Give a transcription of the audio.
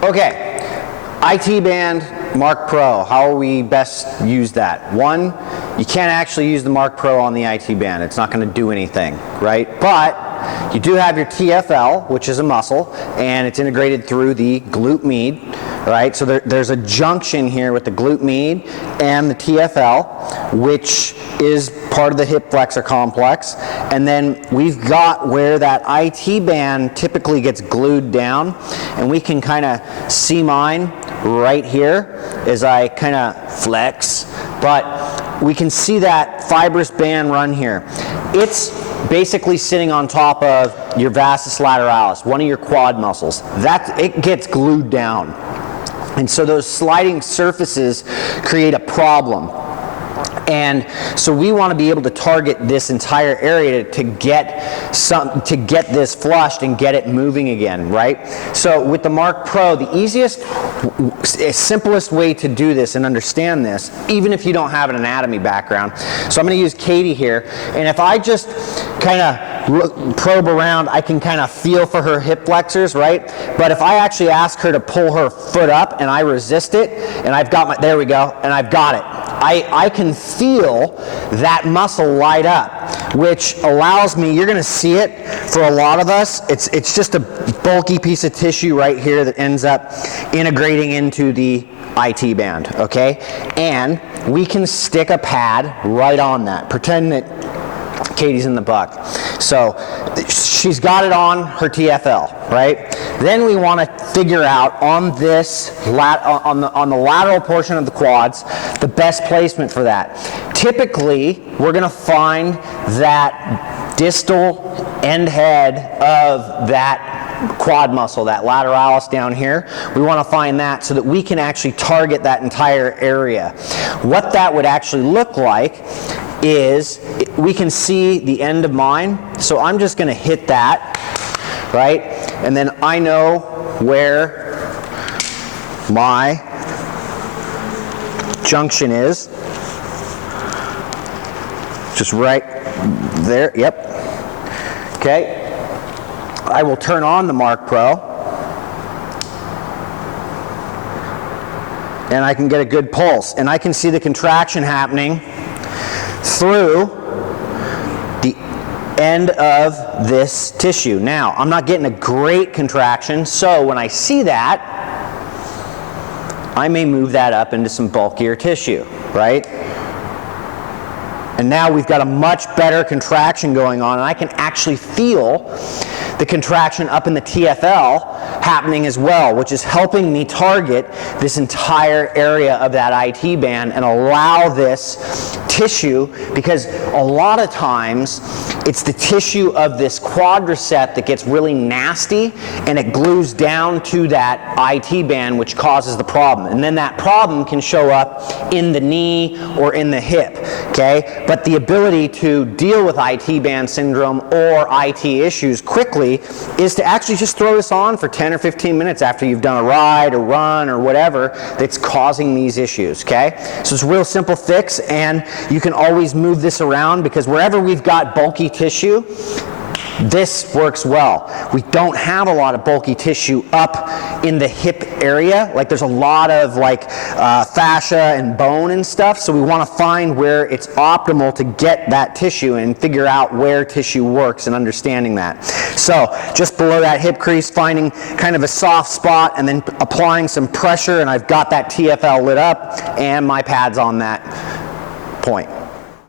Okay, IT band, Marc Pro, how we best use that? One, you can't actually use the Marc Pro on the IT band. It's not going to do anything, right? But you do have your TFL, which is a muscle, and it's integrated through the glute med, right? So there's a junction here with the glute med and the TFL, which is part of the hip flexor complex. And then we've got where that IT band typically gets glued down, and we can kind of see mine right here as I kind of flex, but we can see that fibrous band run here. It's basically sitting on top of your vastus lateralis, one of your quad muscles. It gets glued down. And so those sliding surfaces create a problem. And so we want to be able to target this entire area to get this flushed and get it moving again, right? So with the Marc Pro, the easiest, simplest way to do this and understand this, even if you don't have an anatomy background. So I'm going to use Katie here, and if I just kind of probe around, I can kind of feel for her hip flexors, right? But if I actually ask her to pull her foot up and I resist it, and I've got there we go, and I've got it. I can feel that muscle light up, which allows me, you're going to see it for a lot of us, it's just a bulky piece of tissue right here that ends up integrating into the IT band, okay? And we can stick a pad right on that. Pretend that Katie's in the buck. So she's got it on her TFL, right? Then we want to figure out on this on the lateral portion of the quads the best placement for that. Typically, we're going to find that distal end head of that quad muscle, that lateralis down here. We want to find that so that we can actually target that entire area. What that would actually look like is we can see the end of mine, so I'm just going to hit that, right? And then I know where my junction is, just right there, yep. Okay, I will turn on the Marc Pro, and I can get a good pulse, and I can see the contraction happening through the end of this tissue. Now, I'm not getting a great contraction, so when I see that, I may move that up into some bulkier tissue, right? And now we've got a much better contraction going on, and I can actually feel the contraction up in the TFL happening as well, which is helping me target this entire area of that IT band and allow this tissue, because a lot of times it's the tissue of this quadricep that gets really nasty and it glues down to that IT band, which causes the problem. And then that problem can show up in the knee or in the hip, okay? But the ability to deal with IT band syndrome or IT issues quickly is to actually just throw this on for 10 or 15 minutes after you've done a ride or run or whatever that's causing these issues, okay? So it's a real simple fix, and you can always move this around, because wherever we've got bulky tissue, this works well. We don't have a lot of bulky tissue up in the hip area. Like there's a lot of fascia and bone and stuff, so we want to find where it's optimal to get that tissue and figure out where tissue works and understanding that. So just below that hip crease, finding kind of a soft spot and then applying some pressure, and I've got that TFL lit up and my pad's on that point.